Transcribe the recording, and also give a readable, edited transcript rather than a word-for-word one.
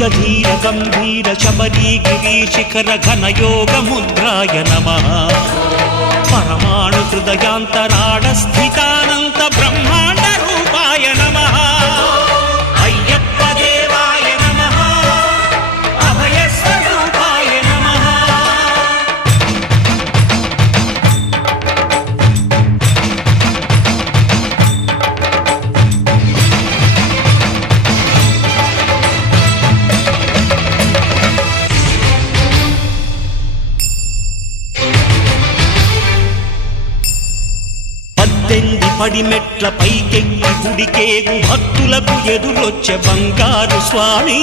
భुजधीर गंभीर शबरी गिरीशिखर घनयोग मुद्राय नमः परमाणु हृदयांतराळ स्थितानंत ब्रह्मांड रूपाय नमः अय्यप्प देवाय नमः अभय स्वरूपाय नमः పడిమెట్ల పైకెక్కి గుడికేగు భక్తులకు ఎదురొచ్చే బంగారు స్వామి